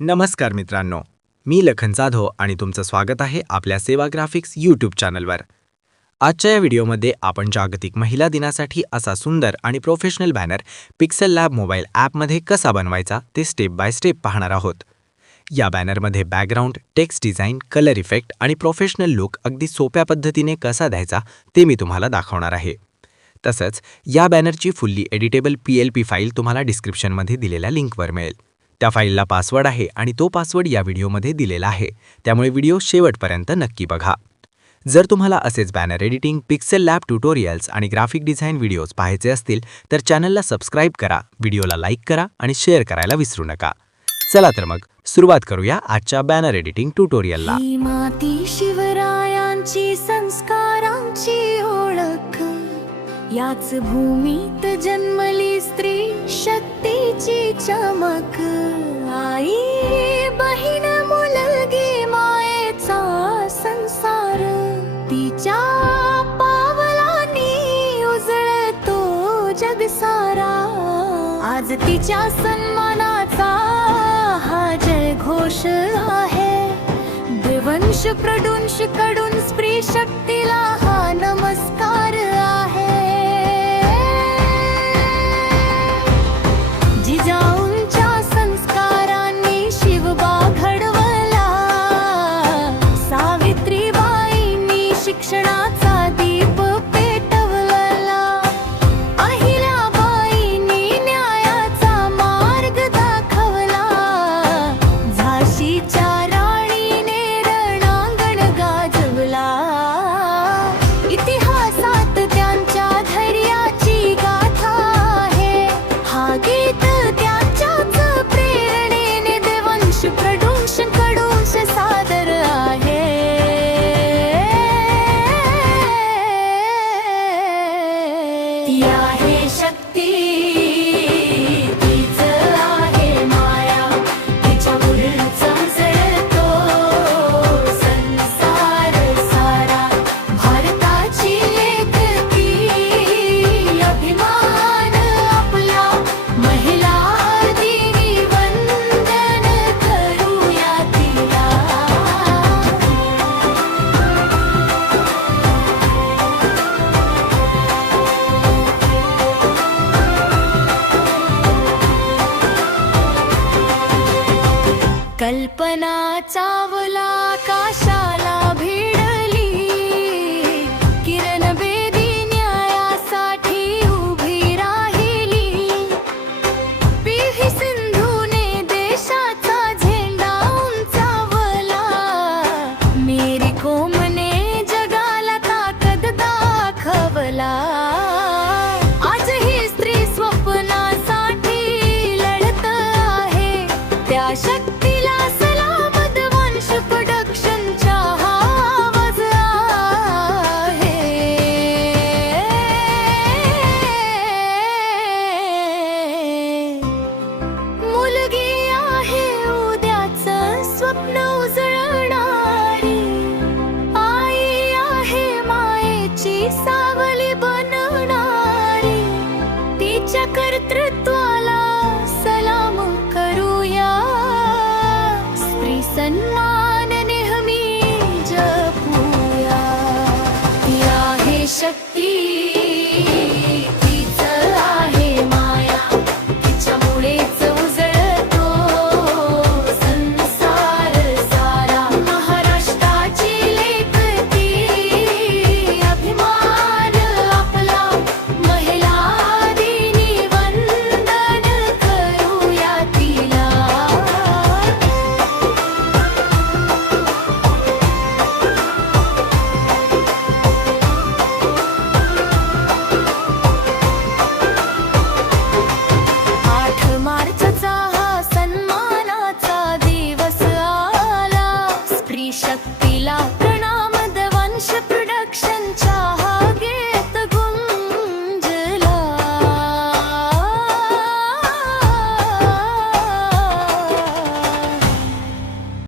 नमस्कार मित्रांनो, मी लखन जाधव आणि तुमचं स्वागत आहे आपल्या सेवा ग्राफिक्स यूट्यूब चॅनलवर. आजच्या या व्हिडिओमध्ये आपण जागतिक महिला दिनासाठी असा सुंदर आणि professional banner pixel lab mobile ॲपमध्ये कसा बनवायचा ते स्टेप बाय स्टेप पाहणार आहोत. या बॅनरमध्ये background, text design, colour effect आणि प्रोफेशनल लुक अगदी सोप्या पद्धतीने कसा द्यायचा ते मी तुम्हाला दाखवणार आहे. तसंच या बॅनरची फुल्ली एडिटेबल PLP फाईल तुम्हाला डिस्क्रिप्शनमध्ये दिलेल्या लिंकवर मिळेल. त्या फाईलला पासवर्ड आहे आणि तो पासवर्ड या व्हिडिओमध्ये दिलेला आहे, त्यामुळे व्हिडिओ शेवटपर्यंत नक्की बघा. जर तुम्हाला असेच banner editing, pixel lab tutorials आणि ग्राफिक डिझाईन व्हिडिओज पाहायचे असतील तर चॅनलला सबस्क्राईब करा, व्हिडिओला लाईक करा आणि शेअर करायला विसरू नका. चला तर मग सुरुवात करूया आजच्या बॅनर एडिटिंग ट्युटोरियलला. ही माती शिवरायांची संस्कारांची ओळख, याच भूमीत जन्मली स्त्री शक्तीची चमक. आई बहीण मुलगी मायेचा संसार, तिच्या पावलांनी उजळतो जग सारा. आज तिच्या सन्मानाचा हा जय घोष आहे. देवंश प्रडुंश कडून स्त्री शक्तीला हा नमस्कार आहे. जिजाऊंच्या संस्कारांनी शिवबा घडवला, सावित्रीबाईंनी शिक्षणाचा दीप पेटवला, अहिल्याबाईंनी न्यायाचा मार्ग दाखवला, झाशीच्या राणीने रणांगण गाजवला. इतिहासात त्यांच्या धैर्याची गाथा आहे. हा गीत त्यांच्याच प्रेरणेने देवंश प्रडुंश कडून सादर आहे. ती आहे शक्ती, तीच आहे माया, तिच्यामुळे चमचळतो संसार सारा. भारताची लेखकी अभिमान आपला, महिला दिनी वंदन करूया तिला. कल्पना चावला आकाशाला भिडली, किरण बेदी न्यायासाठी उभी राहिली. PV सिंधूने देशाचा झेंडा उंचावला, मेरी कोमने जगाला ताकद दाखवला. आज ही स्त्री स्वप्नासाठी लढत आहे, त्या शक्तीला सलामत. वंश प्रोडक्शनचा हा आवाज आहे. मुलगी आहे उद्याचं स्वप्न उजळणारी, आई आहे मायेची सावली बनणारी. तिच्या कर्तृत्वाला सलाम करूया, स्त्री सन्मान